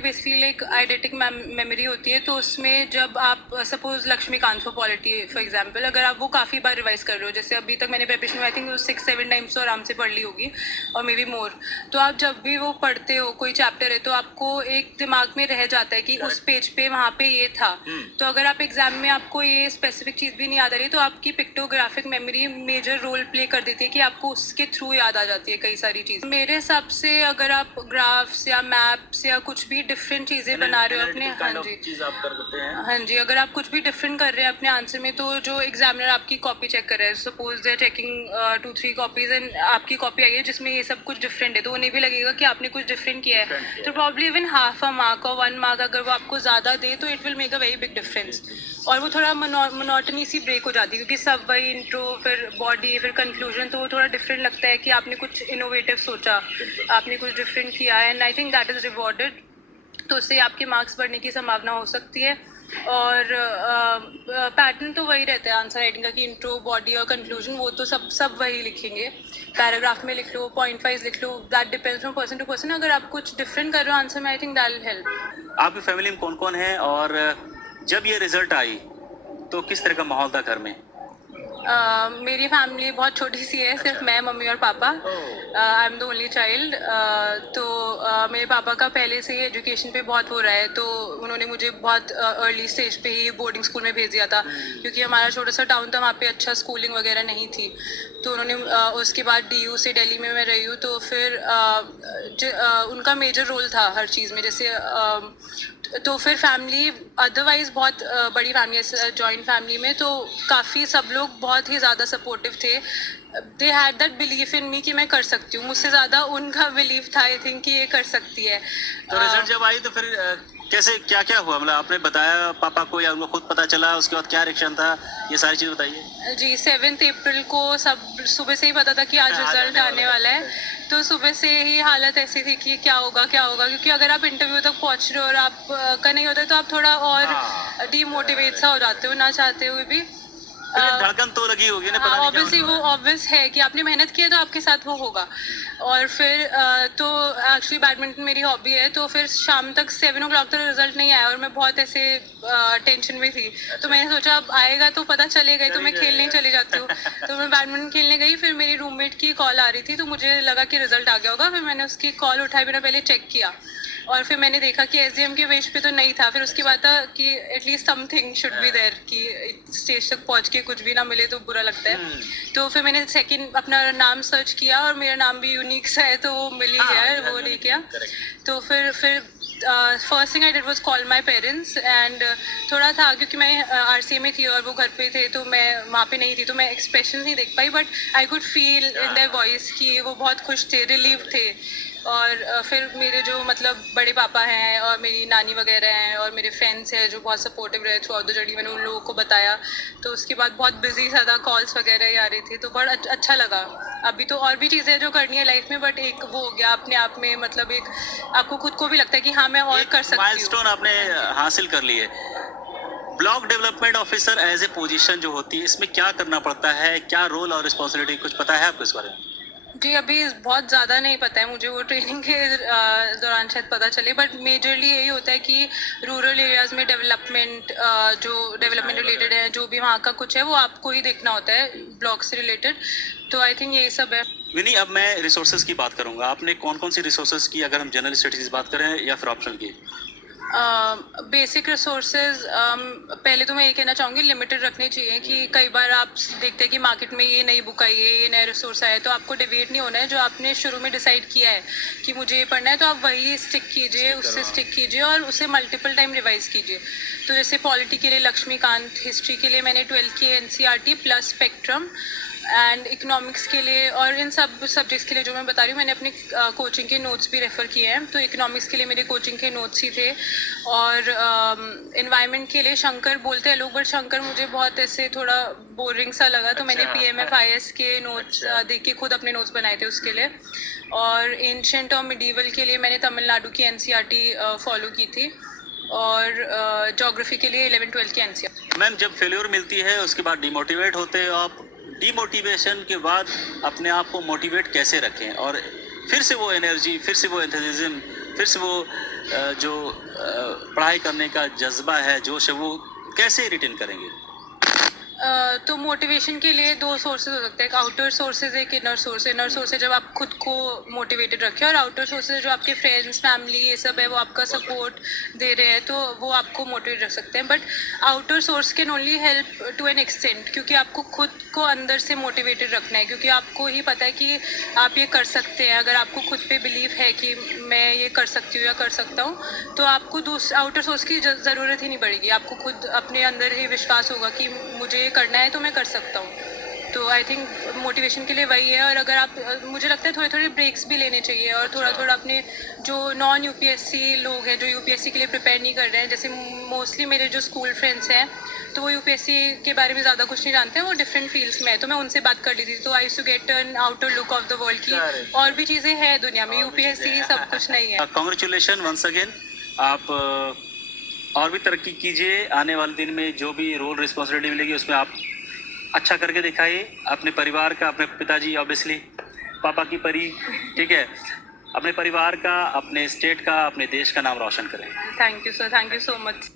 Basically like आइडेंटिक memory होती है, तो उसमें जब आप suppose Laxmikanth for polity for example, अगर आप वो काफ़ी बार रिवाइज कर रहे हो, जैसे अभी तक मैंने प्रिपरेशन में आई थिंक 6-7 टाइम्स तो आराम से पढ़ ली होगी और मे बी मोर। तो आप जब भी वो पढ़ते हो कोई चैप्टर है तो आपको एक दिमाग में रह जाता है कि उस पेज पे वहाँ पे ये था। तो अगर आप एग्जाम में आपको ये स्पेसिफिक चीज़ भी नहीं याद आ रही तो आपकी pictographic memory major role play कर देती है कि आपको उसके थ्रू याद आ जाती है कई सारी चीज़। मेरे हिसाब से अगर आप ग्राफ्स या मैप्स या कुछ भी डिफरेंट चीज़ें बना रहे हो अपने, हाँ जी चीज आप कर देते हैं। हाँ जी, अगर आप कुछ भी डिफरेंट कर रहे हैं अपने आंसर में, तो जो एग्जामिनर आपकी कॉपी चेक कर रहा है, suppose they are checking 2-3 copies and आपकी कॉपी आई है जिसमें ये सब कुछ डिफरेंट है, तो उन्हें भी लगेगा कि आपने कुछ डिफरेंट किया है। तो probably even half a mark और 1 मार्क अगर वो आपको ज़्यादा दे तो it will make a very big difference. और वो थोड़ा मोनोटनी सी ब्रेक हो जाती है क्योंकि सब वही इंट्रो फिर बॉडी फिर कंक्लूजन, तो वो थोड़ा डिफरेंट लगता है कि आपने कुछ इनोवेटिव सोचा, आपने कुछ डिफरेंट किया and I think that is rewarded. तो उससे आपके मार्क्स बढ़ने की संभावना हो सकती है। और पैटर्न तो वही रहता है आंसर राइटिंग का कि इंट्रो बॉडी और कंक्लूजन, वो तो सब वही लिखेंगे। पैराग्राफ में लिख लो, पॉइंट वाइज लिख लो, that depends from person to person. अगर आप कुछ डिफरेंट कर रहे हो आंसर में, I think that will help. आपकी फैमिली में कौन कौन है और जब ये रिजल्ट आई तो किस तरह का माहौल था घर में? मेरी फैमिली बहुत छोटी सी है, सिर्फ मैं, मम्मी और पापा। I am the only child. तो मेरे पापा का पहले से ही एजुकेशन पे बहुत हो रहा है, तो उन्होंने मुझे बहुत अर्ली स्टेज पे ही बोर्डिंग स्कूल में भेज दिया था क्योंकि हमारा छोटा सा टाउन था, वहाँ पे अच्छा स्कूलिंग वगैरह नहीं थी। तो उन्होंने उसके बाद DU से दिल्ली में मैं रही हूँ, तो फिर उनका मेजर रोल था हर चीज़ में। जैसे तो फिर फैमिली अदरवाइज बहुत बड़ी फैमिली है, जॉइंट फैमिली में तो काफ़ी सब लोग बहुत ही ज़्यादा सपोर्टिव थे। They had that belief in me कि मैं कर सकती हूँ, मुझसे ज़्यादा उनका बिलीफ था आई थिंक कि ये कर सकती है। तो रिजल्ट जब आई तो फिर कैसे क्या क्या हुआ, मतलब आपने बताया पापा को या उनको खुद पता चला, उसके बाद क्या रिएक्शन था, ये सारी चीज बताइए। जी 7 अप्रैल को सब सुबह से ही पता था कि आज रिजल्ट आने वाला है। तो सुबह से ही हालत ऐसी थी कि क्या होगा क्या होगा, क्योंकि अगर आप इंटरव्यू तक पहुंच रहे हो और आप का नहीं होता है तो आप थोड़ा और डीमोटिवेट सा हो जाते हो ना चाहते हुए भी। धड़कन तो लगी होगी ना, पता नहीं क्या ऑब्वियसली वो ऑब्वियस है कि आपने मेहनत की है तो आपके साथ वो होगा। और फिर तो एक्चुअली बैडमिंटन मेरी हॉबी है, तो फिर शाम तक 7 o'clock तक रिजल्ट नहीं आया और मैं बहुत ऐसे टेंशन में थी। तो मैंने सोचा अब आएगा तो पता चलेगा, तो मैं खेलने चली जाती हूँ। तो मैं बैडमिंटन खेलने गई, फिर मेरी रूममेट की कॉल आ रही थी तो मुझे लगा कि रिजल्ट आ गया होगा। फिर मैंने उसकी कॉल उठाई बिना पहले चेक किया और फिर मैंने देखा कि SDM के पेज पे तो नहीं था। फिर उसके बाद था कि at least something should be there, कि स्टेज तक पहुंच के कुछ भी ना मिले तो बुरा लगता है। तो फिर मैंने सेकंड अपना नाम सर्च किया और मेरा नाम भी यूनिक सा है तो वो मिल ही गया है, वो ले गया। तो फिर first thing I did was call my parents and थोड़ा था क्योंकि मैं RCA में थी और वो घर पे थे तो मैं वहाँ पे नहीं थी, तो मैं एक्सप्रेशन नहीं देख पाई, but I could feel in their voice कि वो बहुत खुश थे, रिलीव थे। और फिर मेरे जो मतलब बड़े पापा हैं और मेरी नानी वगैरह हैं और मेरे फ्रेंड्स हैं जो बहुत सपोर्टिव रहे थ्रू आउट द जर्नी, मैंने उन लोगों को बताया। तो उसके बाद बहुत बिजी ज़्यादा कॉल्स वगैरह ही आ रही थी, तो बहुत अच्छा लगा। अभी तो और भी चीज़ें जो करनी है लाइफ में, बट एक वो हो गया अपने आप में, मतलब एक आपको खुद को भी लगता है कि हाँ मैं और कर सकती हूँ। माइलस्टोन आपने हासिल कर लिए। Block development officer as a position जो होती है, इसमें क्या करना पड़ता है, क्या रोल और रिस्पॉन्सिबिलिटी, कुछ पता है आपको इस बारे में? जी अभी बहुत ज़्यादा नहीं पता है मुझे, वो ट्रेनिंग के दौरान शायद पता चले, बट मेजरली यही होता है कि रूरल एरियाज़ में डेवलपमेंट जो डेवलपमेंट रिलेटेड है, जो भी वहाँ का कुछ है वो आपको ही देखना होता है ब्लॉक से रिलेटेड। तो आई थिंक यही सब है। विनी, अब मैं रिसोर्सेज की बात करूंगा। आपने कौन कौन सी रिसोर्सेज की, अगर हम जनरल स्टडीज बात करें या फिर ऑप्शनल की? बेसिक रिसोर्सेज पहले तो मैं ये कहना चाहूँगी लिमिटेड रखने चाहिए, कि कई बार आप देखते हैं कि मार्केट में ये नई बुक आई है, ये नया रिसोर्स आया है, तो आपको डिवेट नहीं होना है। जो आपने शुरू में डिसाइड किया है कि मुझे ये पढ़ना है तो आप वही स्टिक कीजिए, उससे स्टिक कीजिए और उसे मल्टीपल टाइम रिवाइज कीजिए। तो जैसे पॉलिटी के लिए लक्ष्मीकांत, हिस्ट्री के लिए मैंने 12th की NCERT plus spectrum, and economics के लिए और इन सब सब्जेक्ट्स के लिए जो मैं बता रही हूँ मैंने अपनी कोचिंग के नोट्स भी रेफ़र किए हैं। तो इकोनॉमिक्स के लिए मेरे कोचिंग के नोट्स ही थे। और एनवायरनमेंट के लिए शंकर बोलते हैं लोग, बट शंकर मुझे बहुत ऐसे थोड़ा बोरिंग सा लगा, तो मैंने PMFIS के नोट्स देख के खुद अपने नोट्स बनाए थे उसके लिए। और एंशेंट और मिडीवल के लिए मैंने तमिलनाडु की NCERT फॉलो की थी। और ज्योग्राफी के लिए 11th-12th की NCERT। मैम, जब फेल्योर मिलती है उसके बाद डिमोटिवेट होते हो आप, डिमोटिवेशन के बाद अपने आप को मोटिवेट कैसे रखें और फिर से वो एनर्जी, फिर से वो एंथुसिज्म, फिर से वो जो पढ़ाई करने का जज्बा है, जोश है, वो कैसे रिटेन करेंगे? तो मोटिवेशन के लिए दो सोर्सेज हो सकते हैं, एक आउटर सोर्सेज, एक इनर सोर्स। इनर सोर्स है जब आप खुद को मोटिवेटेड रखें, और आउटर सोर्सेज जो आपके फ्रेंड्स, फैमिली, ये सब है, वो आपका सपोर्ट दे रहे हैं, तो वो आपको मोटिवेट रख सकते हैं। But outer source can only help to an extent, क्योंकि आपको खुद को अंदर से मोटिवेटेड रखना है, क्योंकि आपको ही पता है कि आप ये कर सकते हैं। अगर आपको खुद पे बिलीव है कि मैं ये कर सकती हूँ या कर सकता हूँ, तो आपको आउटर सोर्स की ज़रूरत ही नहीं पड़ेगी। आपको खुद अपने अंदर ही विश्वास होगा कि मुझे करना है तो मैं कर सकता हूँ। तो आई थिंक मोटिवेशन के लिए वही है। और अगर आप, मुझे लगता है थोड़े थोड़े ब्रेक्स भी लेने चाहिए, और थोड़ा थोड़ा अपने जो नॉन यूपीएससी लोग हैं, जो यूपीएससी के लिए प्रिपेयर नहीं कर रहे हैं, जैसे मोस्टली मेरे जो स्कूल फ्रेंड्स हैं, तो वो यूपीएससी के बारे में ज़्यादा कुछ नहीं जानते हैं, वो डिफरेंट फील्ड्स में है, तो मैं उनसे बात कर ली थी, तो I to get an outer look of the world की और भी चीज़ें हैं दुनिया में, यूपीएससी सब कुछ नहीं है। Congratulation once again. आप और भी तरक्की कीजिए, आने वाले दिन में जो भी रोल रिस्पॉन्सिबिलिटी मिलेगी उसमें आप अच्छा करके दिखाइए, अपने परिवार का, अपने पिताजी ऑब्वियसली पापा की परी, ठीक है, अपने परिवार का, अपने स्टेट का, अपने देश का नाम रोशन करें। Thank you sir, thank you so much.